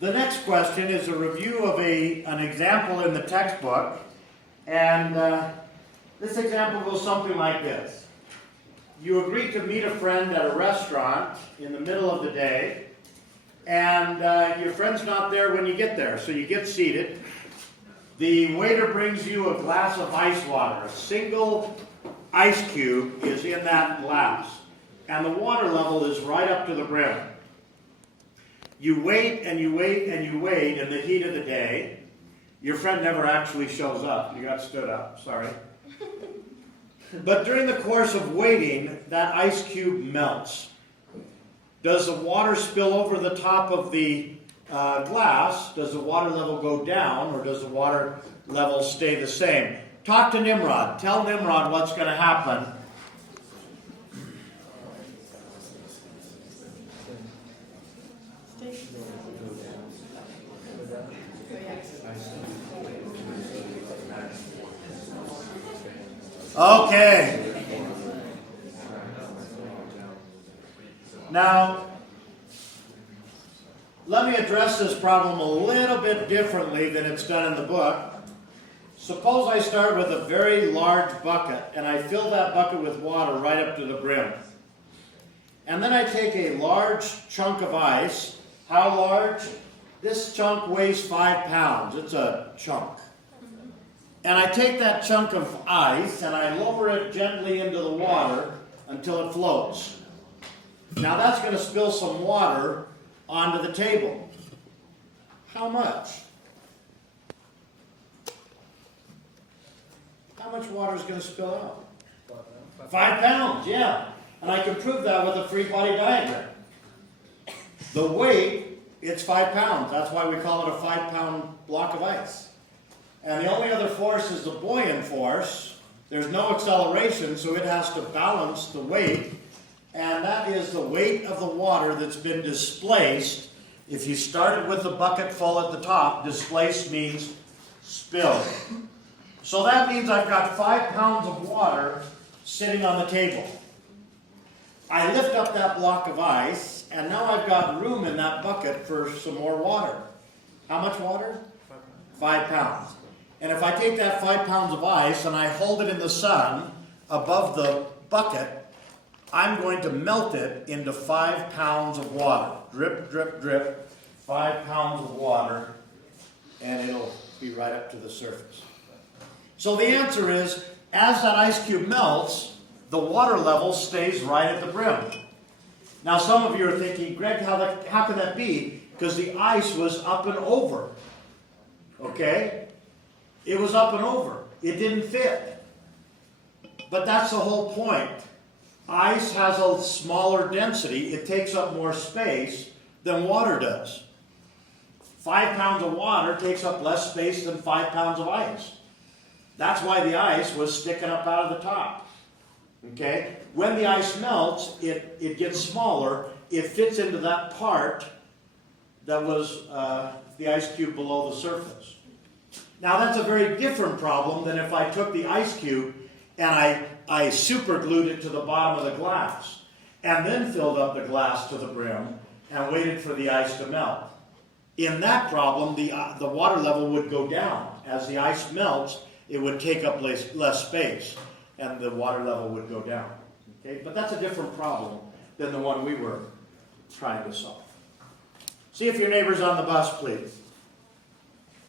The next question is a review of an example in the textbook, and this example goes something like this. You agree to meet a friend at a restaurant in the middle of the day, and your friend's not there when you get there, so you get seated. The waiter brings you a glass of ice water. A single ice cube is in that glass, and the water level is right up to the brim. You wait and you wait and you wait in the heat of the day. Your friend never actually shows up. You got stood up, sorry. But during the course of waiting, that ice cube melts. Does the water spill over the top of the glass? Does the water level go down, or does the water level stay the same? Talk to Nimrod. Tell Nimrod what's going to happen. Okay. Now, let me address this problem a little bit differently than it's done in the book. Suppose I start with a very large bucket and I fill that bucket with water right up to the brim. And then I take a large chunk of ice. How large? This chunk weighs 5 pounds. It's a chunk. And I take that chunk of ice and I lower it gently into the water until it floats. Now that's going to spill some water onto the table. How much? How much water is going to spill out? 5 pounds, yeah. And I can prove that with a free body diagram. The weight, it's 5 pounds. That's why we call it a 5-pound block of ice. And the only other force is the buoyant force. There's no acceleration, so it has to balance the weight. And that is the weight of the water that's been displaced. If you started with the bucket full at the top, displaced means spilled. So that means I've got 5 pounds of water sitting on the table. I lift up that block of ice, and now I've got room in that bucket for some more water. How much water? 5 pounds. And if I take that 5 pounds of ice and I hold it in the sun above the bucket, I'm going to melt it into 5 pounds of water. Drip, drip, drip, 5 pounds of water, and it'll be right up to the surface. So the answer is, as that ice cube melts, the water level stays right at the brim. Now some of you are thinking, Greg, how can that be? Because the ice was up and over. Okay? It was up and over. It didn't fit. But that's the whole point. Ice has a smaller density. It takes up more space than water does. 5 pounds of water takes up less space than 5 pounds of ice. That's why the ice was sticking up out of the top. Okay? When the ice melts, it gets smaller. It fits into that part that was the ice cube below the surface. Now that's a very different problem than if I took the ice cube and I super glued it to the bottom of the glass and then filled up the glass to the brim and waited for the ice to melt. In that problem, the water level would go down. As the ice melts, it would take up less space and the water level would go down. Okay? But that's a different problem than the one we were trying to solve. See if your neighbor's on the bus, please.